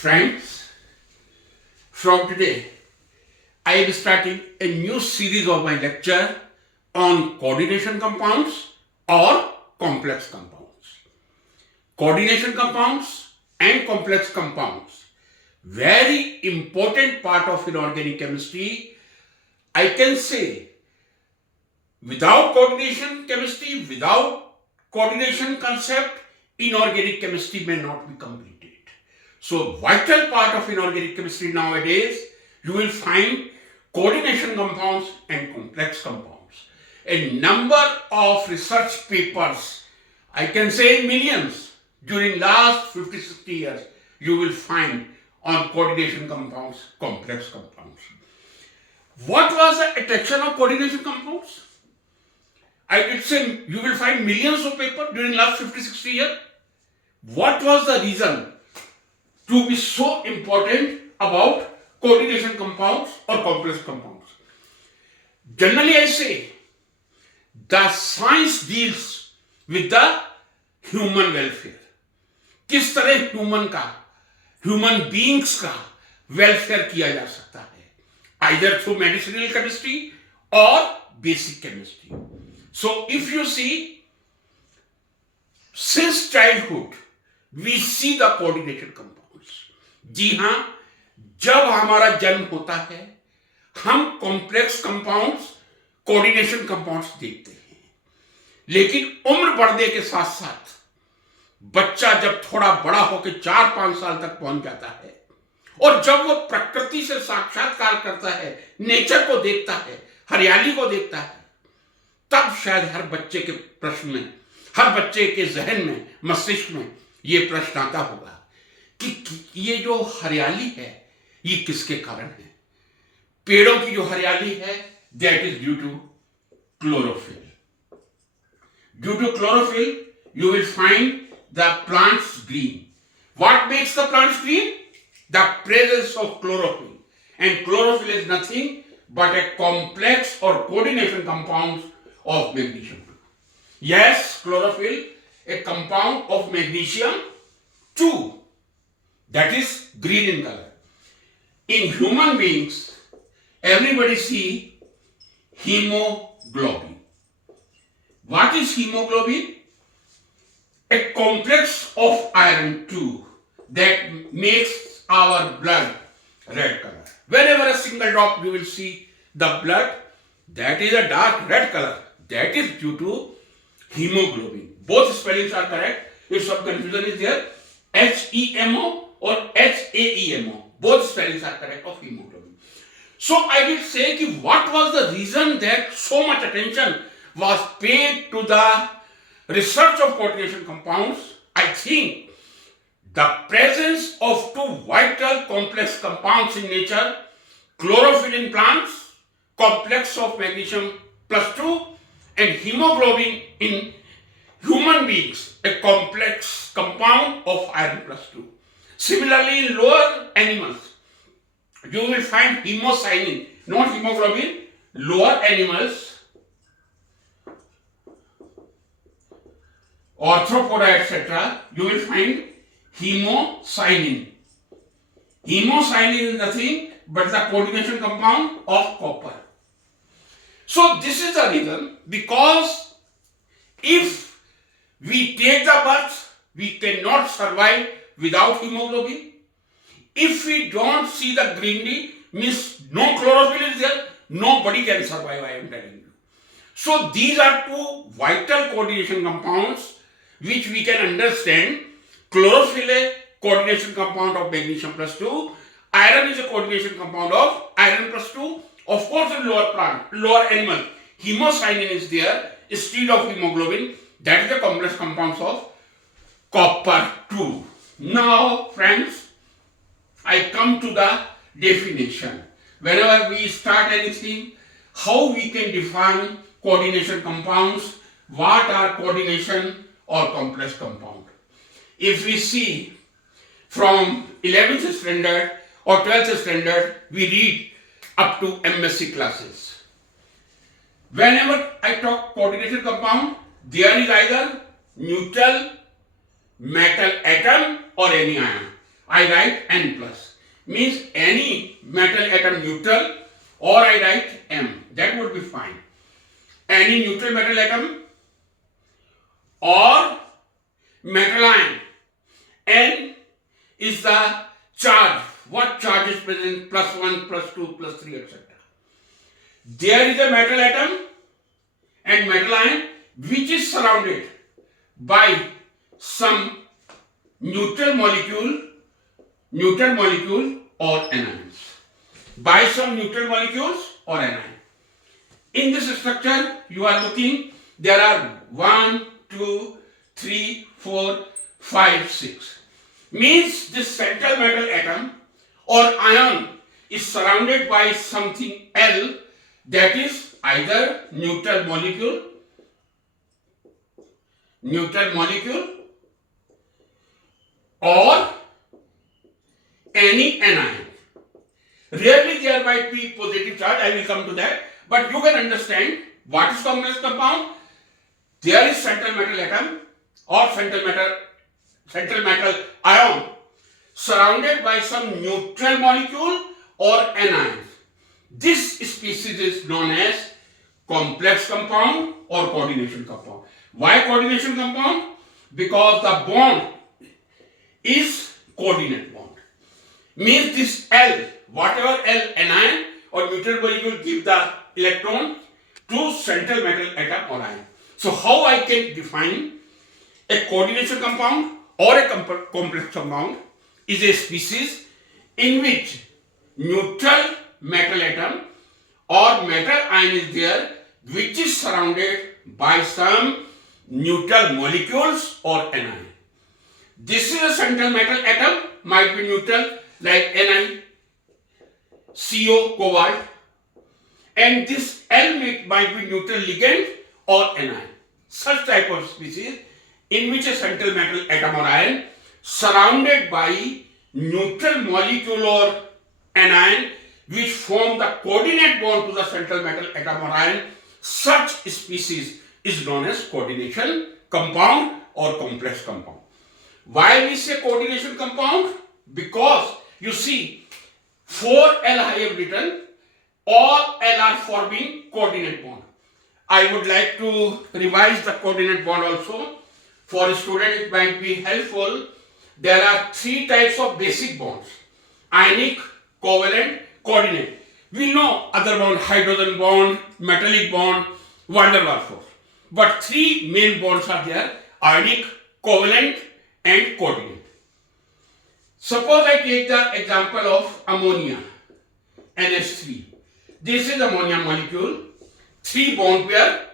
Friends, from today, I am starting a new series of my lecture on coordination compounds or complex compounds. Coordination compounds and complex compounds, very important part of inorganic chemistry. I can say without coordination chemistry, without coordination concept, inorganic chemistry may not be completed. So vital part of inorganic chemistry nowadays, you will find coordination compounds and complex compounds. A number of research papers, I can say millions, during last 50-60 years, you will find on coordination compounds, complex compounds. What was the attraction of coordination compounds? I did say you will find millions of papers during last 50-60 years. What was the reason to be so important about coordination compounds or complex compounds? Generally, I say the science deals with the human welfare. किस तरह human beings का welfare किया जा सकता है, either through medicinal chemistry or basic chemistry. So if you see, since childhood we see the coordination compounds. जी हां, जब हमारा जन्म होता है हम कॉम्प्लेक्स कंपाउंड्स, कोऑर्डिनेशन कंपाउंड्स देखते हैं, लेकिन उम्र बढ़ने के साथ साथ बच्चा जब थोड़ा बड़ा होकर 4-5 साल तक पहुंच जाता है और जब वो प्रकृति से साक्षात्कार करता है, नेचर को देखता है, हरियाली को देखता है, तब शायद हर बच्चे के प्रश्न में, हर बच्चे के जहन में, मस्तिष्क में ये प्रश्न आता होगा कि ये जो हरियाली है ये किसके कारण है? पेड़ों की जो हरियाली है, that is due to chlorophyll. Due to chlorophyll, you will find the plants green. What makes the plants green? The presence of chlorophyll. And chlorophyll is nothing but a complex or coordination compound of magnesium. Yes, chlorophyll, a compound of magnesium 2, that is green in color. In human beings, everybody see hemoglobin. What is hemoglobin? A complex of iron 2 that makes our blood red color. Whenever a single drop you will see the blood, that is a dark red color. That is due to hemoglobin. Both spellings are correct. If some confusion is there, HEMO or HAEMO. Both spellings are correct of hemoglobin. So I will say कि what was the reason that so much attention was paid to the research of coordination compounds? I think the presence of two vital complex compounds in nature, chlorophyll in plants, complex of magnesium plus 2, and hemoglobin in human beings, a complex compound of iron plus 2. Similarly, in lower animals, you will find hemocyanin, not hemoglobin. Lower animals, arthropoda, etc., you will find hemocyanin. Hemocyanin is nothing but the coordination compound of copper. So this is the reason, because if we take the birth, we cannot survive without hemoglobin. If we don't see the greenery, means no chlorophyll is there, nobody can survive, I am telling you. So these are two vital coordination compounds which we can understand. Chlorophyll is a coordination compound of magnesium plus 2. Iron is a coordination compound of iron plus 2. Of course, in lower animal, hemocyanin is there instead of hemoglobin. That is the complex compounds of copper 2. Now, friends, I come to the definition. Whenever we start anything, how we can define coordination compounds, what are coordination or complex compound. If we see from 11th standard or 12th standard, we read up to MSc classes. Whenever I talk coordination compound, there is either neutral metal atom or any ion. I write N plus. Means any metal atom neutral, or I write M. That would be fine. Any neutral metal atom or metal ion. N is the charge. What charge is present? Plus 1, plus 2, plus 3, etc. There is a metal atom and metal ion which is surrounded by some neutral molecule or anions. By some neutral molecules or anion. In this structure you are looking, there are 1, 2, 3, 4, 5, 6. Means this central metal atom or ion is surrounded by something L, that is either neutral molecule or any anion. Rarely there might be positive charge, I will come to that, but you can understand what is complex compound. There is central metal atom or central metal ion surrounded by some neutral molecule or anion. This species is known as complex compound or coordination compound. Why coordination compound? Because the bond is coordinate bond. Means this L, whatever L anion or neutral molecule give the electron to central metal atom or ion. So how I can define a coordination compound or a complex compound is a species in which neutral metal atom or metal ion is there which is surrounded by some neutral molecules or anion. This is a central metal atom, might be neutral like Ni, CO, cobalt, and this L might be neutral ligand or anion. Such type of species in which a central metal atom or ion surrounded by neutral molecule or anion which form the coordinate bond to the central metal atom or ion, such species is known as coordination compound or complex compound. Why we say coordination compound? Because you see 4L I have written, all L are forming coordinate bond. I would like to revise the coordinate bond also. For a student it might be helpful. There are 3 types of basic bonds: ionic, covalent, coordinate. We know other bond, hydrogen bond, metallic bond, van der Waals force. But 3 main bonds are there: ionic, covalent and coordinate. Suppose I take the example of ammonia, NH3. This is ammonia molecule, 3 bond pair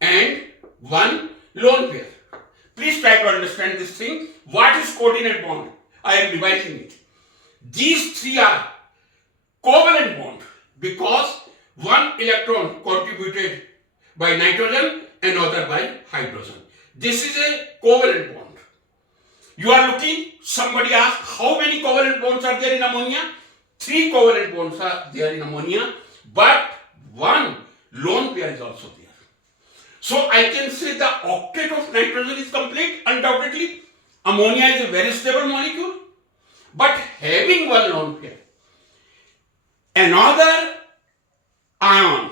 and 1 lone pair. Please try to understand this thing. What is coordinate bond? I am revising it. These 3 are covalent bond because 1 electron contributed by nitrogen and other by hydrogen. This is a covalent bond. You are looking, somebody asked how many covalent bonds are there in ammonia? 3 covalent bonds are there in ammonia, but 1 lone pair is also there. So I can say the octet of nitrogen is complete, undoubtedly. Ammonia is a very stable molecule, but having 1 lone pair. Another ion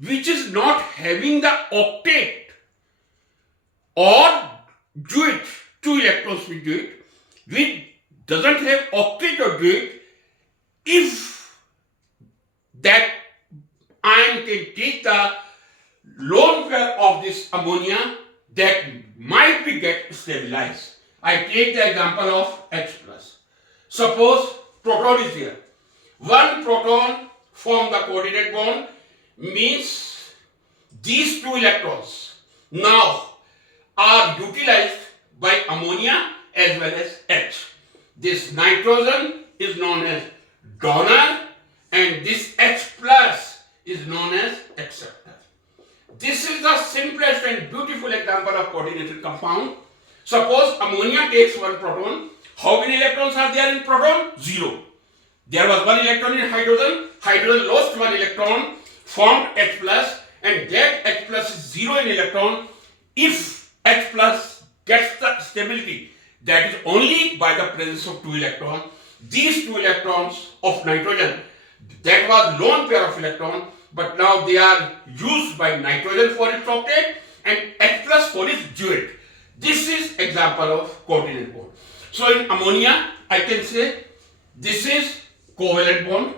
which is not having the octet or duet, 2 electrons with duet, which doesn't have octet or duet, if that ion can take the lone pair of this ammonia, that might be get stabilized. I take the example of H plus. Suppose proton is here. 1 proton form the coordinate bond, means these 2 electrons now are utilized by ammonia as well as H. This nitrogen is known as donor and this H plus is known as acceptor. This is the simplest and beautiful example of coordinated compound. Suppose ammonia takes 1 proton. How many electrons are there in proton? 0. There was 1 electron in hydrogen. Hydrogen lost 1 electron, formed H plus, and that H plus is 0 in electron. If H plus gets the stability, that is only by the presence of two electrons. These two electrons of nitrogen, that was lone pair of electrons, but now they are used by nitrogen for its octet and H plus for its duet. This is example of coordinate bond. So in ammonia, I can say this is covalent bond,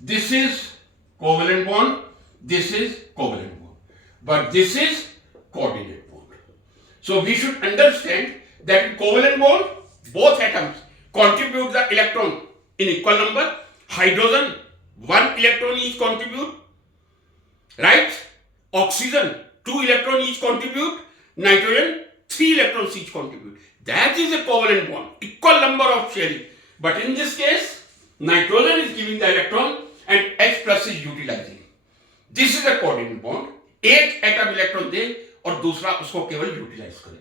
this is covalent bond, this is covalent bond, but this is coordinate bond. So we should understand that in covalent bond, both atoms contribute the electron in equal number. Hydrogen, 1 electron each contribute, right? Oxygen, 2 electrons each contribute. Nitrogen, 3 electrons each contribute. That is a covalent bond, equal number of sharing. But in this case, nitrogen is giving the electron and H plus is utilizing. This is a coordinate bond. एक atom electron दे और दूसरा उसको केवल utilise करे.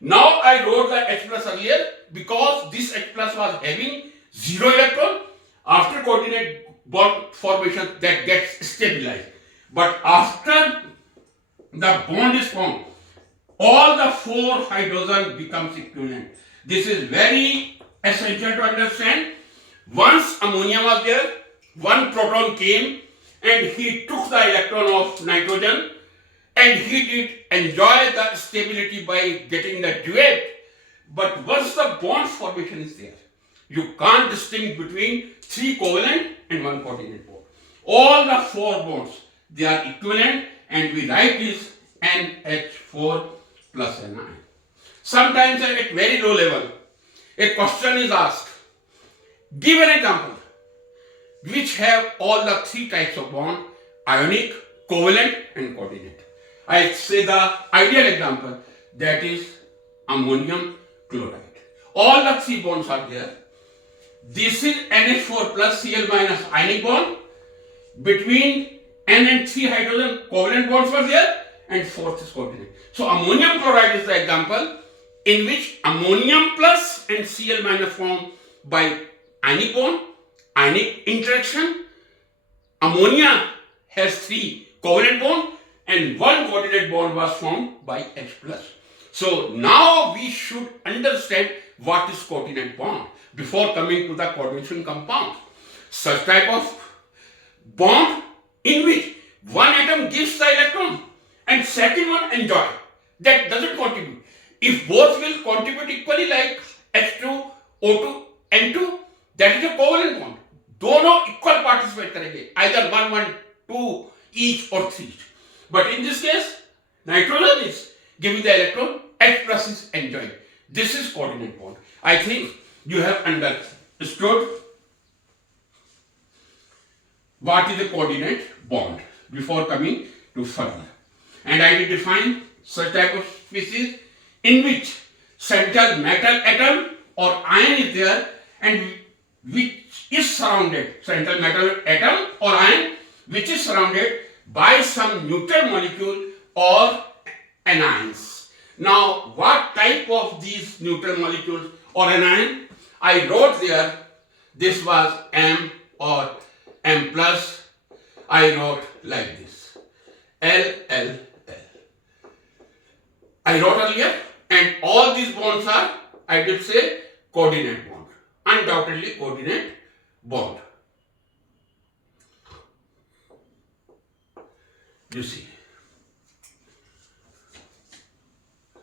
Now I wrote the H plus earlier because this H plus was having 0 electron. After coordinate bond formation that gets stabilized. But after the bond is formed, all the 4 hydrogen becomes equivalent. This is very essential to understand. Once ammonia was there, 1 proton came and he took the electron of nitrogen and he did enjoy the stability by getting the duet. But once the bond formation is there, you can't distinguish between 3 covalent and 1 coordinate bond. All the 4 bonds, they are equivalent and we write this NH4 plus Ni. Sometimes at very low level, a question is asked. Give an example which have all the 3 types of bond, ionic, covalent and coordinate. I say the ideal example, that is ammonium chloride. All the 3 bonds are there. This is NH4 plus Cl minus ionic bond. Between N and 3 hydrogen covalent bonds were there and 4th is coordinate. So ammonium chloride is the example in which ammonium plus and Cl minus formed by ionic bond, ionic interaction. Ammonia has 3 covalent bond and 1 coordinate bond was formed by H plus. So now we should understand what is coordinate bond before coming to the coordination compound. Such type of bond in which one atom gives the electron and second one enjoy, that doesn't contribute. If both will contribute equally like H2, O2, N2, that is a covalent bond. दोनों equal participate करेंगे, either 1, 1, 2 each or 3 each. But in this case, nitrogen is giving the electron, H plus is enjoying. This is coordinate bond. I think you have understood what is a coordinate bond before coming to further. And I will define such type of species in which central metal atom or ion is there and which is surrounded, central metal atom or ion which is surrounded by some neutral molecule or anions. Now, what type of these neutral molecules or anion? I wrote there, this was M or M plus. I wrote like this, L, L, L. I wrote earlier, and all these bonds are, I did say, coordinate bond. Undoubtedly coordinate bond. You see,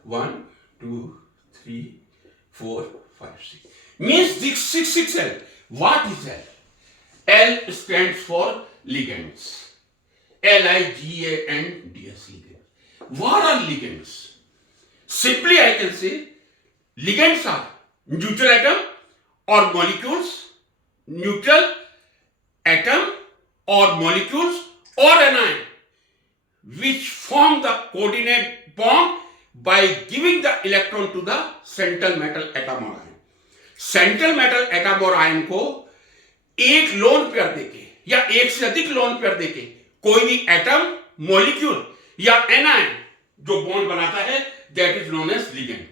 1, 2, 3, 4, 5, 6. Means this 6, L. What is L? L stands for ligands. Ligands, ligands. What are ligands? Simply I can say ligands are neutral atom or molecules, neutral atom or molecules or anion which form the coordinate bond by giving the electron to the central metal atom or ion. Central metal atom और ion को एक lone pair देके या एक से अधिक lone pair देके कोई भी एटम, मॉलिक्यूल या एनायन जो बॉन्ड बनाता है, that is known as ligand.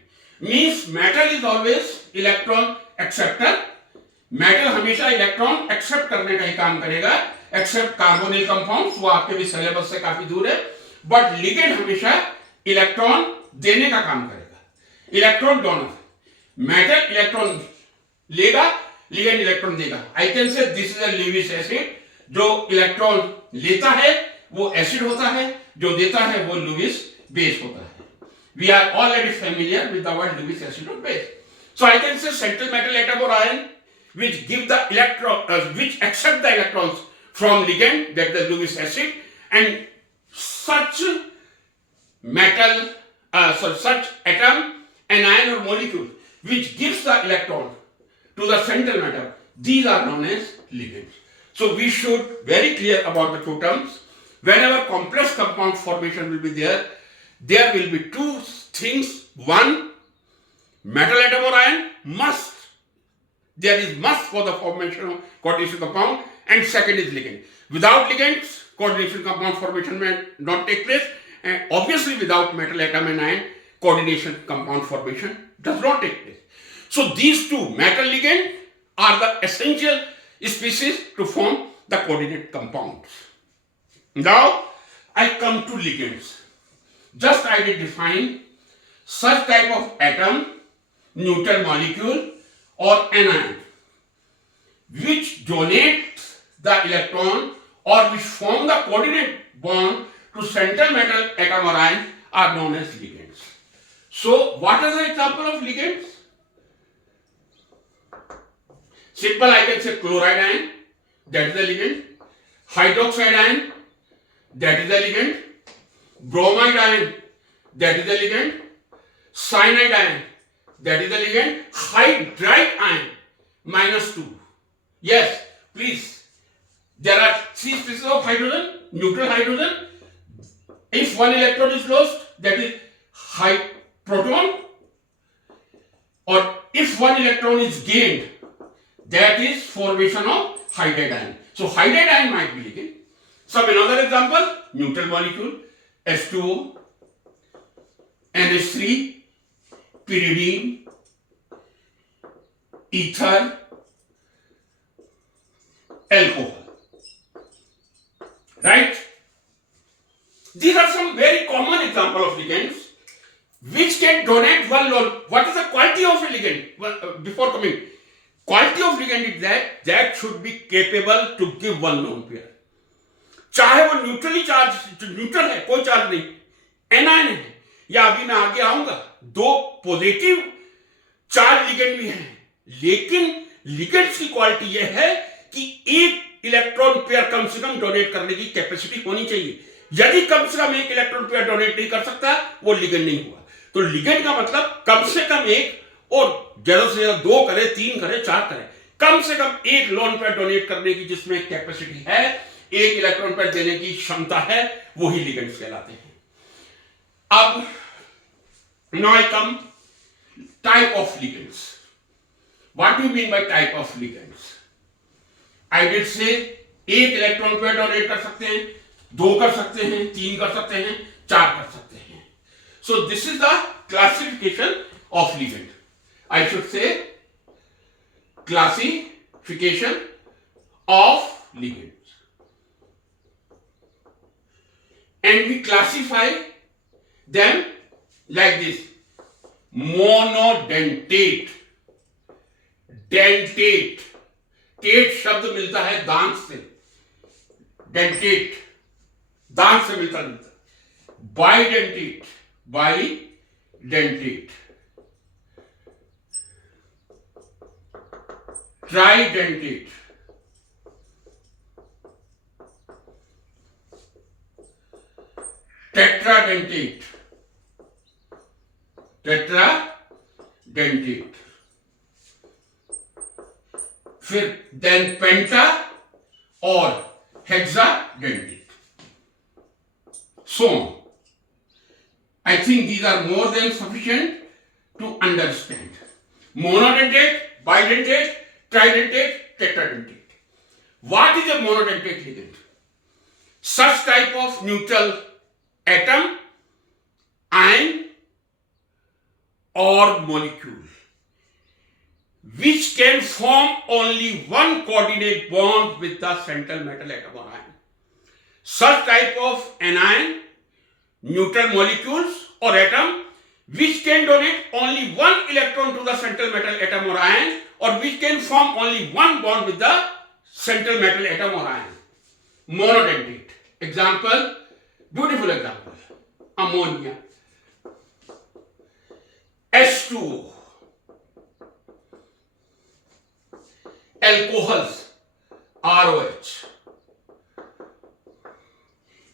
Means metal is always electron acceptor. Metal हमेशा इलेक्ट्रॉन एक्सेप्ट करने का ही काम करेगा, एक्सेप्ट कार्बोनिल कंपाउंड्स, वो आपके भी सिलेबस से काफी दूर है. बट लिगेंड हमेशा इलेक्ट्रॉन देने का काम करेगा, इलेक्ट्रॉन डोनर. मेटल इलेक्ट्रॉन लेगा, लिगेंड इलेक्ट्रॉन देगा. I can say this is a Lewis acid. जो इलेक्ट्रॉन लेता है वो एसिड होता है, जो देता है वो लुईस बेस होता है. We are already familiar with the word Lewis acid or base. So I can say central metal atom or ion which give the electron, which accept the electrons from ligand, that the Lewis acid, and such metal, such atom, an ion or molecule which gives the electron to the central metal. These are known as ligands. So we should very clear about the two terms. Whenever complex compound formation will be there will be two things. One, metal atom or ion must. There is must for the formation of coordination compound, and second is ligand. Without ligands, coordination compound formation may not take place, and obviously without metal atom and ion, coordination compound formation does not take place. So these two, metal ligand, are the essential species to form the coordinate compounds. Now I come to ligands. Just I did define such type of atom, neutral molecule or anion which donates the electron or which form the coordinate bond to central metal atom or ion are known as ligands. So what is the example of ligands? Simple, I can say chloride ion, that is the ligand. Hydroxide ion, that is the ligand. Bromide ion, that is the ligand. Cyanide ion, that is the ligand. Hydride ion, -2. Yes, please. There are 3 species of hydrogen, neutral hydrogen. If one electron is lost, that is proton. Or if one electron is gained, that is formation of hydride ion. So hydride ion might be ligand. Some another example, neutral molecule, H2O, NH3, pyridine, ether, alcohol. Right? These are some very common examples of ligands which can donate one lone. What is the quality of a ligand? Well, before coming, quality of ligand is that should be capable to give one lone pair. चाहे वो neutrally charge, neutral है, कोई charge नहीं, anion है, या अभी मैं आगे आऊंगा, 2 पॉजिटिव चार्ज लिगेंड भी हैं, लेकिन लिगेंड्स की क्वालिटी यह है कि एक इलेक्ट्रॉन पेयर कम से कम डोनेट करने की कैपेसिटी होनी चाहिए. यदि कम से कम एक इलेक्ट्रॉन पेयर डोनेट नहीं कर सकता, वो लिगेंड नहीं हुआ. तो लिगेंड का मतलब कम से कम एक, और ज्यादा से ज्यादा 2 करे, 3 करे, 4 करे, कम से कम एक लोन पेयर डोनेट करने की जिसमें कैपेसिटी है, एक इलेक्ट्रॉन पेयर देने की क्षमता है, वही लिगेंड्स कहलाते हैं. अब now I come type of ligands. What do you mean by type of ligands? I did say एक इलेक्ट्रॉन पेयर डोनेट कर सकते हैं, 2 कर सकते हैं, 3 कर सकते हैं, 4 कर सकते हैं. So this is the classification of ligand. I should say classification of ligands. And we classify them like this: monodentate, dentate, टेट शब्द मिलता है दांत से, डेंटेट दांत से मिलता जुलता, bidentate, bidentate, tridentate, tetradentate, tetradentate, फिर देन पेंटा और hexadentate. So I think these are more than sufficient to understand. Monodentate, bidentate, tridentate, tetradentate. What is a monodentate ligand? Such type of neutral atom, ion or molecule which can form only one coordinate bond with the central metal atom or ion. Such type of anion, neutral molecules or atom which can donate only one electron to the central metal atom or ion, or which can form only one bond with the central metal atom or ion. Monodentate. Example, beautiful example. Ammonia. H2O. Alcohols. ROH.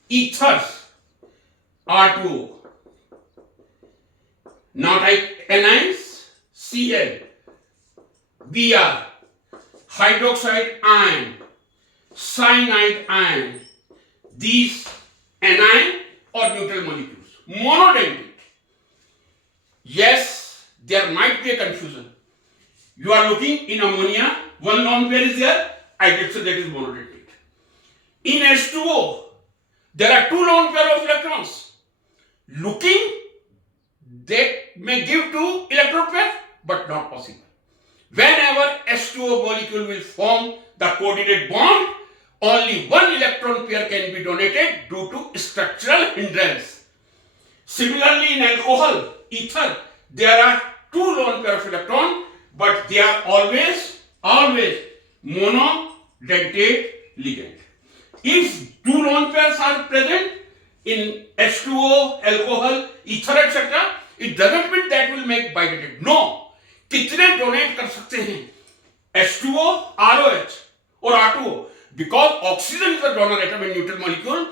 Ethers. R2O. Natric anions. Cl. Br. Hydroxide ion. Cyanide ion. These anion or neutral molecules. Monodentate. Yes, there might be a confusion. You are looking in ammonia, one lone pair is there, I get so that is monodentate. In H2O, there are two lone pair of electrons. Looking, they may give two electron pair, but not possible. Whenever H2O molecule will form the coordinate bond, only one electron pair can be donated due to structural hindrance. Similarly, in alcohol, ether, there are two lone pair of electrons, but they are always monodentate ligand. If two lone pairs are present in H2O, alcohol, ether, etc., it doesn't mean that will make bidentate. No. कितने donate कर सकते हैं? H2O, ROH or R2O. Because oxygen is a donor atom in neutral molecule,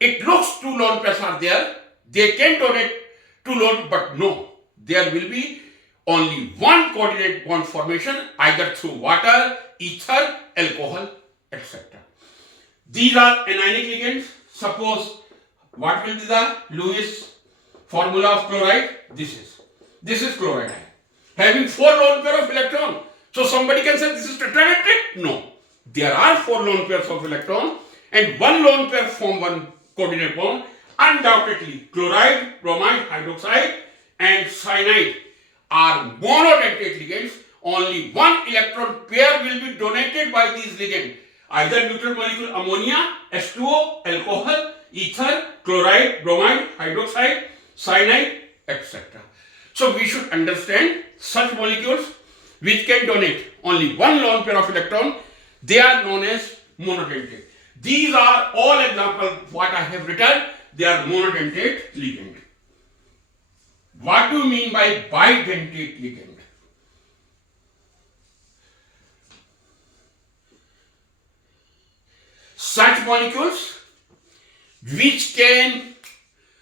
it looks two lone pairs are there. They can donate two lone, but no. There will be only one coordinate bond formation either through water, ether, alcohol, etc. These are anionic ligands. Suppose what will be the Lewis formula of chloride? This is chloride having four lone pair of electron. So somebody can say this is tetrahedric? No. There are four lone pairs of electron and one lone pair form one coordinate bond. Undoubtedly, chloride, bromide, hydroxide and cyanide are monodentate ligands. Only one electron pair will be donated by these ligands. Either neutral molecule ammonia, H2O, alcohol, ether, chloride, bromide, hydroxide, cyanide, etc. So we should understand such molecules which can donate only one lone pair of electron. They are known as monodentate. These are all examples what I have written. They are monodentate ligand. What do you mean by bidentate ligand? Such molecules which can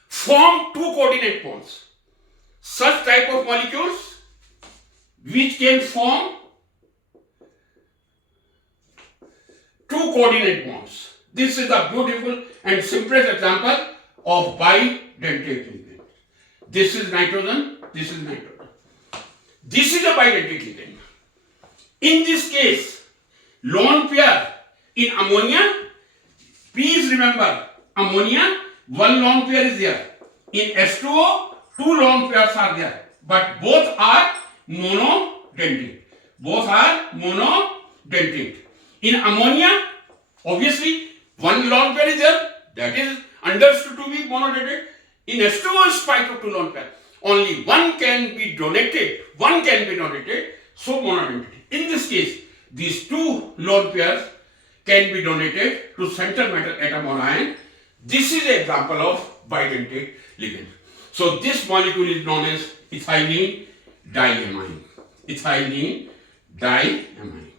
form two coordinate bonds. Such type of molecules which can form two coordinate bonds. This is the beautiful and simplest example of bidentate ligand. This is nitrogen, this is nitrogen. This is a bidentate ligand. In this case, lone pair in ammonia, please remember, ammonia, one lone pair is there. In H2O, two lone pairs are there. But both are monodentate. Both are monodentate. In ammonia, obviously, one lone pair is there. That is understood to be monodentate. In H2O, in spite of two lone pairs, only one can be donated. One can be donated, so monodentate. In this case, these two lone pairs can be donated to central metal atom or ion. This is an example of bidentate ligand. So this molecule is known as ethylene diamine. Ethylene diamine.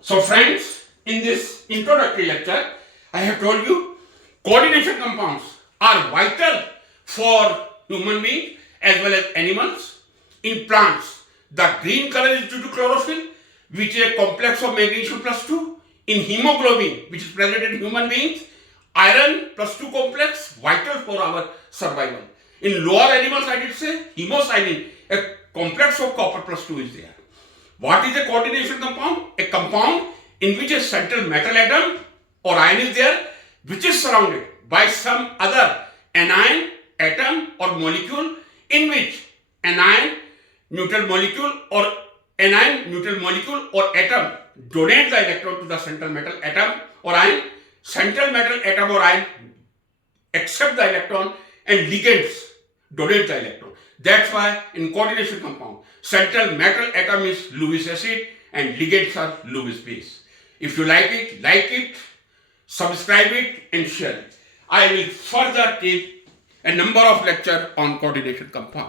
So friends, in this introductory lecture, I have told you coordination compounds are vital for human beings as well as animals. In plants, the green color is due to chlorophyll, which is a complex of magnesium plus 2. In hemoglobin, which is present in human beings, iron plus 2 complex, vital for our survival. In lower animals, I did say hemocyanin, a complex of copper plus 2 is there. What is a coordination compound? A compound in which a central metal atom or ion is there, which is surrounded by some other anion, atom or molecule, in which anion, neutral molecule or atom donate the electron to the central metal atom or ion. Central metal atom or ion accept the electron and ligands donate the electron. That's why in coordination compound, central metal atom is Lewis acid and ligands are Lewis base. If you like it, subscribe it and share it. I will further take a number of lectures on coordination compound.